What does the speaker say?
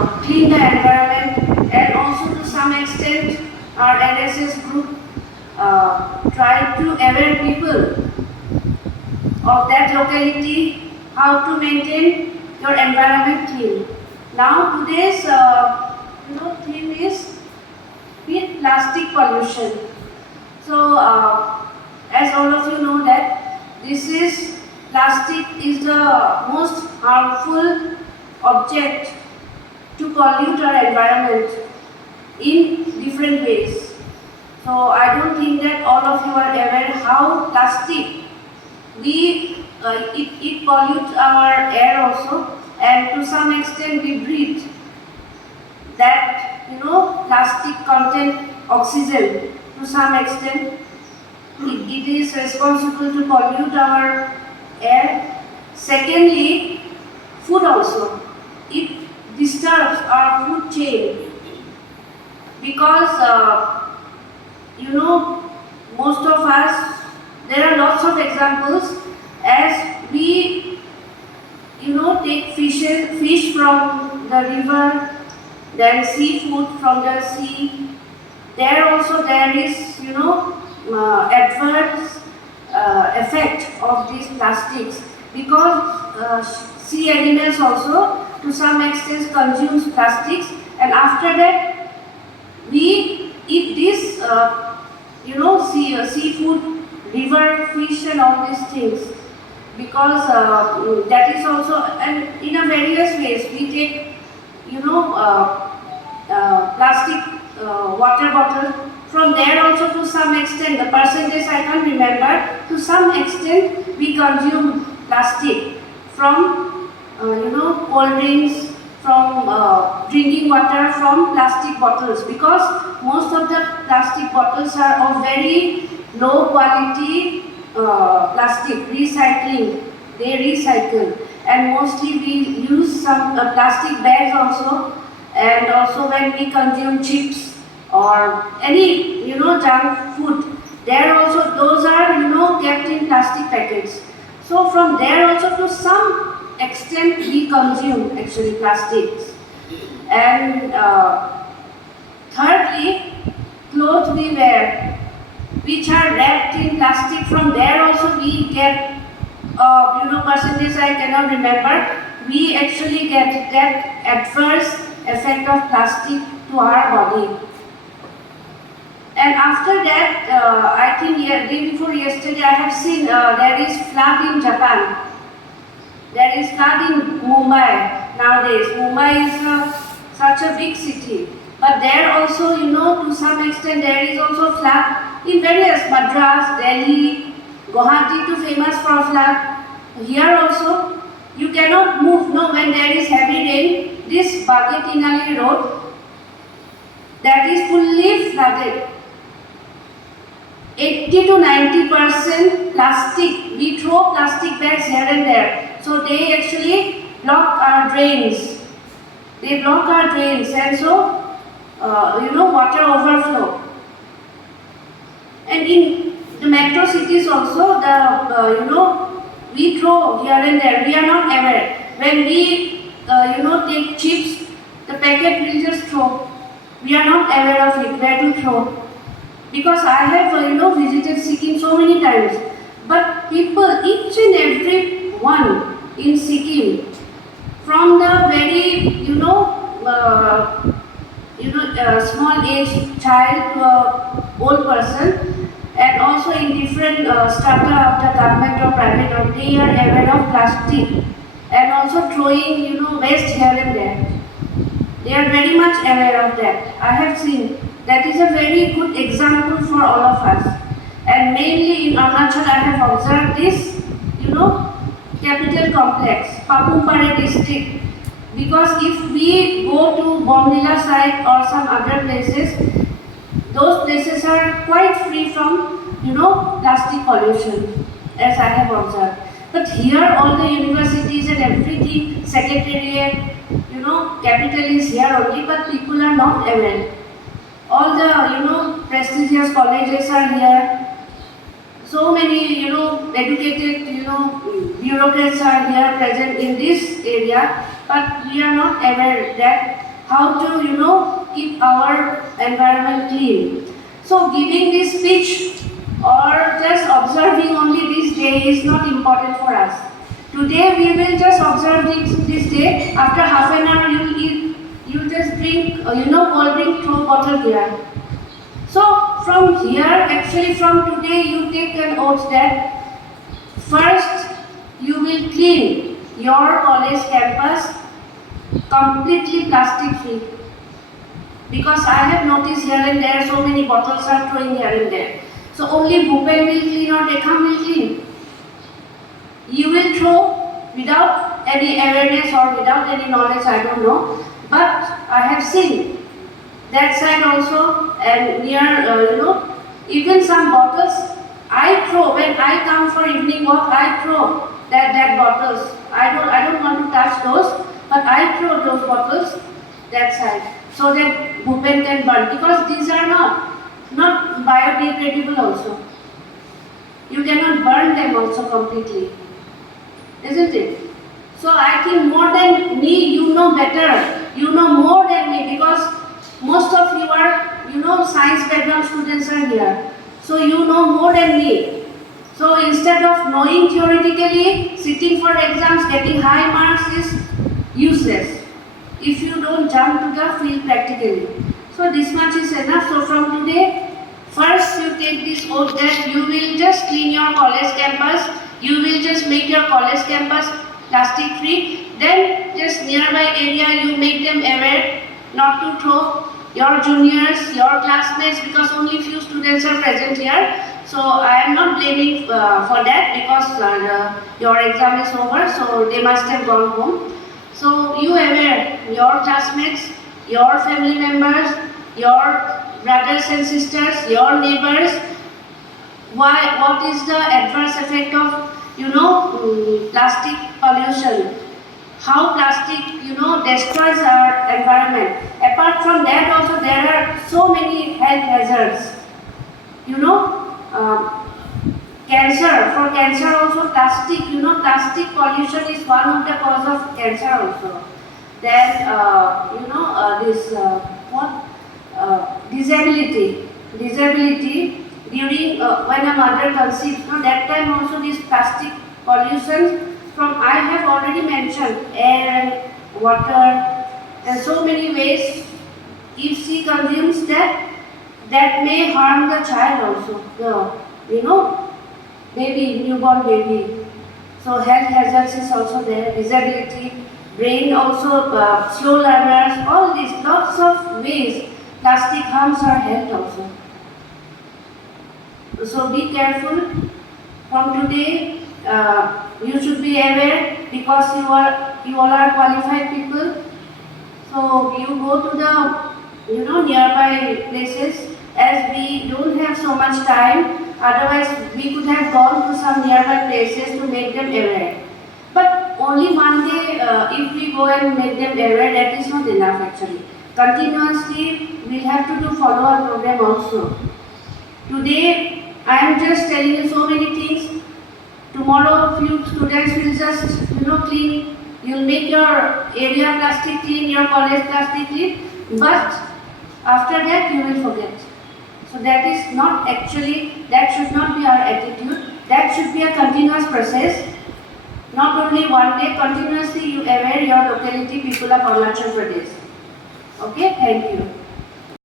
clean the environment, and also to some extent our NSS group try to aware people of that locality how to maintain your environment clean. Now today's theme is with plastic pollution. So as all of you know that plastic is the most harmful object to pollute our environment in different ways. So I don't think that all of you are aware how plastic it pollutes our air also, and to some extent we breathe that plastic contain oxygen. To some extent it is responsible to pollute our air. Secondly, food also, it disturbs our food chain because most of us, there are lots of examples as we take fish from the river, then seafood from the sea. There also there is adverse effect of these plastics because sea animals also to some extent consumes plastics, and after that we eat this seafood, river fish and all these things, because that is also, and in a various ways we take plastic water bottle. From there also to some extent, the percentage I can't remember, to some extent we consume plastic from cold drinks, from drinking water from plastic bottles, because most of the plastic bottles are of very low quality plastic recycling. They recycle, and mostly we use some plastic bags also, and also when we consume chips or any junk food, there also those are kept in plastic packets. So from there also to some extent we consume actually plastics. And thirdly, clothes we wear which are wrapped in plastic, from there also we get percentage I cannot remember, we actually get that adverse effect of plastic to our body. And after that, I think day before yesterday I have seen there is flood in Japan. There is flood in Mumbai nowadays. Mumbai is such a big city. But there also, to some extent there is also flood in various, Madras, Delhi, Guwahati too famous for flood. Here also, you cannot move. No, when there is heavy rain, this Bagetinali road, that is fully flooded. 80 to 90% plastic. We throw plastic bags here and there. So they actually block our drains. They block our drains, and so water overflow. And in the metro cities also, we throw here and there. We are not aware. When we take chips, the packet will just throw. We are not aware of it, where to throw. Because I have visited Sikkim so many times, but people, each and every one in Sikkim, from the very small age child to a old person, and also in different strata of the government or private, they are aware of plastic and also throwing waste here and there. They are very much aware of that. I have seen. That is a very good example for all of us. And mainly in Arunachal, I have observed this, capital complex, Papumpare district. Because if we go to Bomdila side or some other places, those places are quite free from, plastic pollution, as I have observed. But here, all the universities and everything, secretariat, capital is here only, but people are not aware. All the prestigious colleges are here. So many educated bureaucrats are here present in this area, but we are not aware that how to, keep our environment clean. So giving this speech or just observing only this day is not important for us. Today we will just observe this day. After half an hour you just drink, cold drink through bottle here. So from here, actually from today you take an oath that first you will clean your college campus completely plastic free. Because I have noticed here and there so many bottles are throwing here and there. So only Bhupen will clean or Dekham will clean. You will throw without any awareness or without any knowledge, I don't know. But I have seen that side also, and near, even some bottles I throw when I come for evening walk. I throw that bottles. I don't want to touch those, but I throw those bottles that side so that Bhupen can burn, because these are not biodegradable also. You cannot burn them also completely, isn't it? So I think more than me, you know better. You know more than me, because most of you are, science background students are here. So you know more than me. So instead of knowing theoretically, sitting for exams, getting high marks is useless if you don't jump to the field practically. So this much is enough. So from today, first you take this oath that you will just clean your college campus, you will just make your college campus plastic free, then just nearby area you make them aware not to throw. Your juniors, your classmates, because only few students are present here. So I am not blaming for that, because your exam is over, so they must have gone home. So you aware your classmates, your family members, your brothers and sisters, your neighbors, what is the adverse effect of plastic pollution, how plastic destroys our environment. Apart from that also there are so many health hazards, cancer. For cancer also plastic, plastic pollution is one of the cause of cancer also. Then disability during when a mother conceives. That time also this plastic pollution from, I have already mentioned, air, water, and so many ways. If she consumes that may harm the child also, baby, newborn baby. So health hazards is also there, disability, brain also, slow learners, all these lots of ways plastic harms our health also. So be careful. From today, you should be aware, because you all are qualified people. So you go to the nearby places, as we don't have so much time. Otherwise, we could have gone to some nearby places to make them aware. But only one day, if we go and make them aware, that is not enough actually. Continuously, we have to do follow-up program also. Today, I am just telling you so many things. Tomorrow, few students will just, clean. You'll make your area plastic clean, your college plastic clean. But after that, you will forget. So that is not actually, that should not be our attitude. That should be a continuous process. Not only one day, continuously you aware your locality people of Arunachal Pradesh. Okay, thank you.